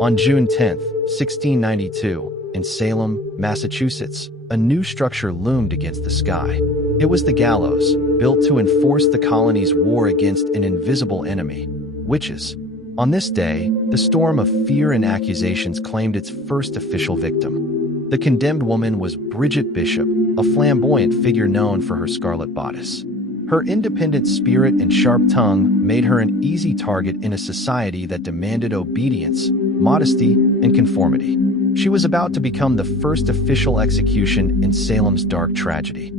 On June 10, 1692, in Salem, Massachusetts, a new structure loomed against the sky. It was the gallows, built to enforce the colony's war against an invisible enemy, witches. On this day, the storm of fear and accusations claimed its first official victim. The condemned woman was Bridget Bishop, a flamboyant figure known for her scarlet bodice. Her independent spirit and sharp tongue made her an easy target in a society that demanded obedience, modesty, and conformity. She was about to become the first official execution in Salem's dark tragedy.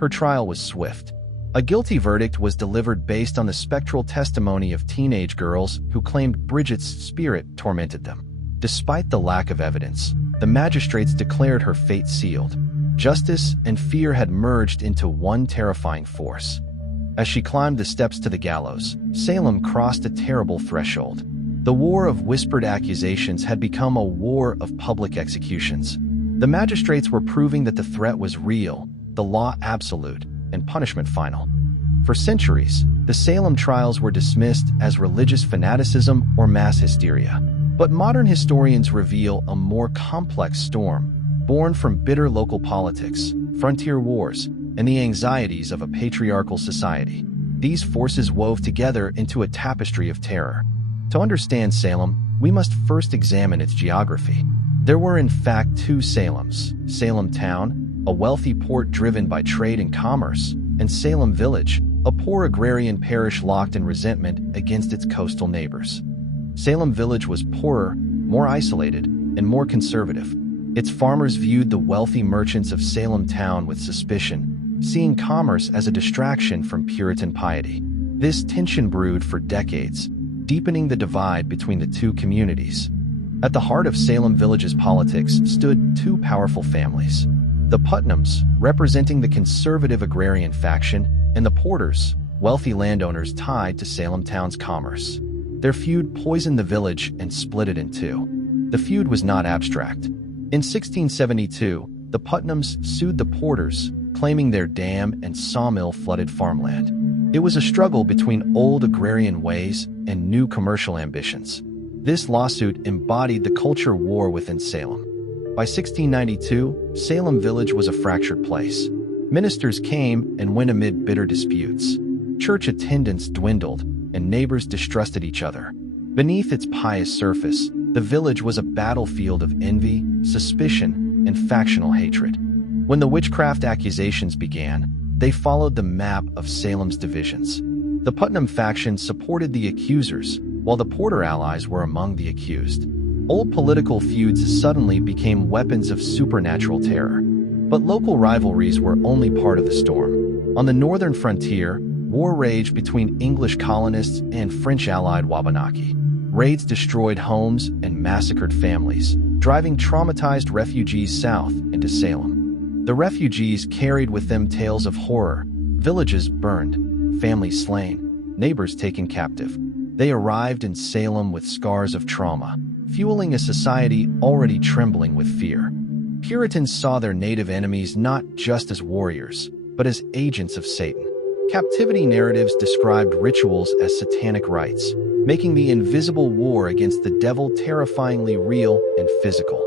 Her trial was swift. A guilty verdict was delivered based on the spectral testimony of teenage girls who claimed Bridget's spirit tormented them. Despite the lack of evidence, the magistrates declared her fate sealed. Justice and fear had merged into one terrifying force. As she climbed the steps to the gallows, Salem crossed a terrible threshold. The war of whispered accusations had become a war of public executions. The magistrates were proving that the threat was real, the law absolute, and punishment final. For centuries, the Salem trials were dismissed as religious fanaticism or mass hysteria. But modern historians reveal a more complex storm, born from bitter local politics, frontier wars, and the anxieties of a patriarchal society. These forces wove together into a tapestry of terror. To understand Salem, we must first examine its geography. There were in fact two Salems: Salem Town, a wealthy port driven by trade and commerce, and Salem Village, a poor agrarian parish locked in resentment against its coastal neighbors. Salem Village was poorer, more isolated, and more conservative. Its farmers viewed the wealthy merchants of Salem Town with suspicion, seeing commerce as a distraction from Puritan piety. This tension brewed for decades, deepening the divide between the two communities. At the heart of Salem Village's politics stood two powerful families: the Putnams, representing the conservative agrarian faction, and the Porters, wealthy landowners tied to Salem Town's commerce. Their feud poisoned the village and split it in two. The feud was not abstract. In 1672, the Putnams sued the Porters, claiming their dam and sawmill flooded farmland. It was a struggle between old agrarian ways and new commercial ambitions. This lawsuit embodied the culture war within Salem. By 1692, Salem Village was a fractured place. Ministers came and went amid bitter disputes. Church attendance dwindled, and neighbors distrusted each other. Beneath its pious surface, the village was a battlefield of envy, suspicion, and factional hatred. When the witchcraft accusations began, they followed the map of Salem's divisions. The Putnam faction supported the accusers, while the Porter allies were among the accused. Old political feuds suddenly became weapons of supernatural terror. But local rivalries were only part of the storm. On the northern frontier, war raged between English colonists and French allied Wabanaki. Raids destroyed homes and massacred families, driving traumatized refugees south into Salem. The refugees carried with them tales of horror: villages burned, families slain, neighbors taken captive. They arrived in Salem with scars of trauma, fueling a society already trembling with fear. Puritans saw their native enemies not just as warriors, but as agents of Satan. Captivity narratives described rituals as satanic rites, making the invisible war against the devil terrifyingly real and physical.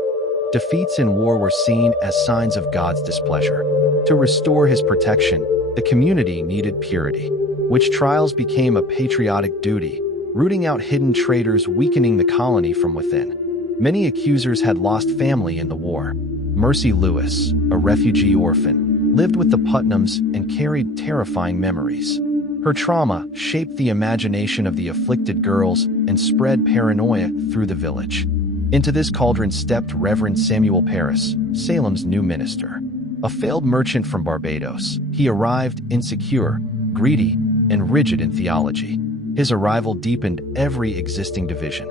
Defeats in war were seen as signs of God's displeasure. To restore his protection, the community needed purity. Witch trials became a patriotic duty, rooting out hidden traitors, weakening the colony from within. Many accusers had lost family in the war. Mercy Lewis, a refugee orphan, lived with the Putnams and carried terrifying memories. Her trauma shaped the imagination of the afflicted girls and spread paranoia through the village. Into this cauldron stepped Reverend Samuel Parris, Salem's new minister. A failed merchant from Barbados, he arrived insecure, greedy, and rigid in theology. His arrival deepened every existing division.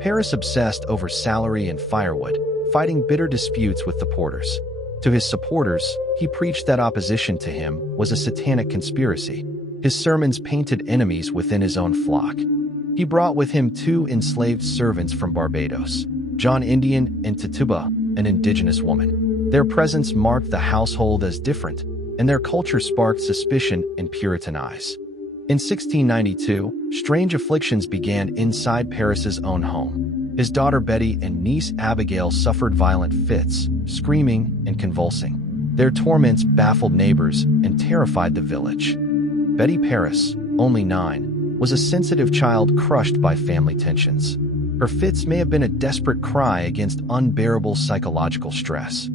Parris obsessed over salary and firewood, fighting bitter disputes with the Porters. To his supporters, he preached that opposition to him was a satanic conspiracy. His sermons painted enemies within his own flock. He brought with him two enslaved servants from Barbados, John Indian and Tituba, an indigenous woman. Their presence marked the household as different, and their culture sparked suspicion in Puritan eyes. In 1692, strange afflictions began inside Parris's own home. His daughter Betty and niece Abigail suffered violent fits, screaming and convulsing. Their torments baffled neighbors and terrified the village. Betty Paris, only 9, was a sensitive child crushed by family tensions. Her fits may have been a desperate cry against unbearable psychological stress.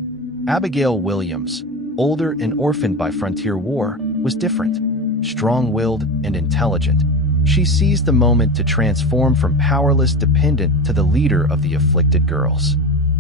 Abigail Williams, older and orphaned by frontier war, was different. Strong-willed and intelligent, she seized the moment to transform from powerless dependent to the leader of the afflicted girls.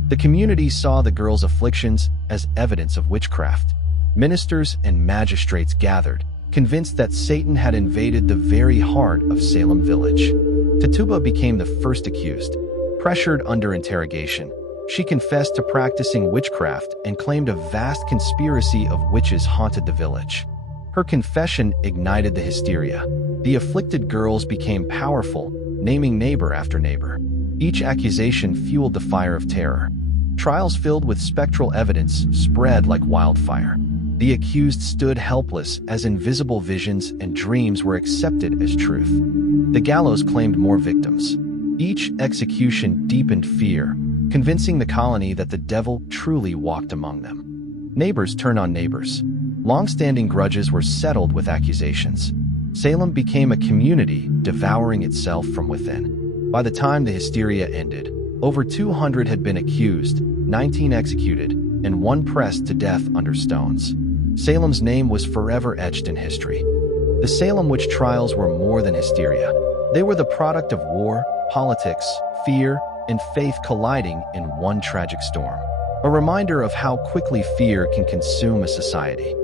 The community saw the girls' afflictions as evidence of witchcraft. Ministers and magistrates gathered, convinced that Satan had invaded the very heart of Salem village. Tituba became the first accused. Pressured under interrogation, she confessed to practicing witchcraft and claimed a vast conspiracy of witches haunted the village. Her confession ignited the hysteria. The afflicted girls became powerful, naming neighbor after neighbor. Each accusation fueled the fire of terror. Trials filled with spectral evidence spread like wildfire. The accused stood helpless as invisible visions and dreams were accepted as truth. The gallows claimed more victims. Each execution deepened fear, convincing the colony that the devil truly walked among them. Neighbors turned on neighbors. Long-standing grudges were settled with accusations. Salem became a community devouring itself from within. By the time the hysteria ended, over 200 had been accused, 19 executed, and 1 pressed to death under stones. Salem's name was forever etched in history. The Salem Witch Trials were more than hysteria. They were the product of war, politics, fear, and faith colliding in one tragic storm. A reminder of how quickly fear can consume a society.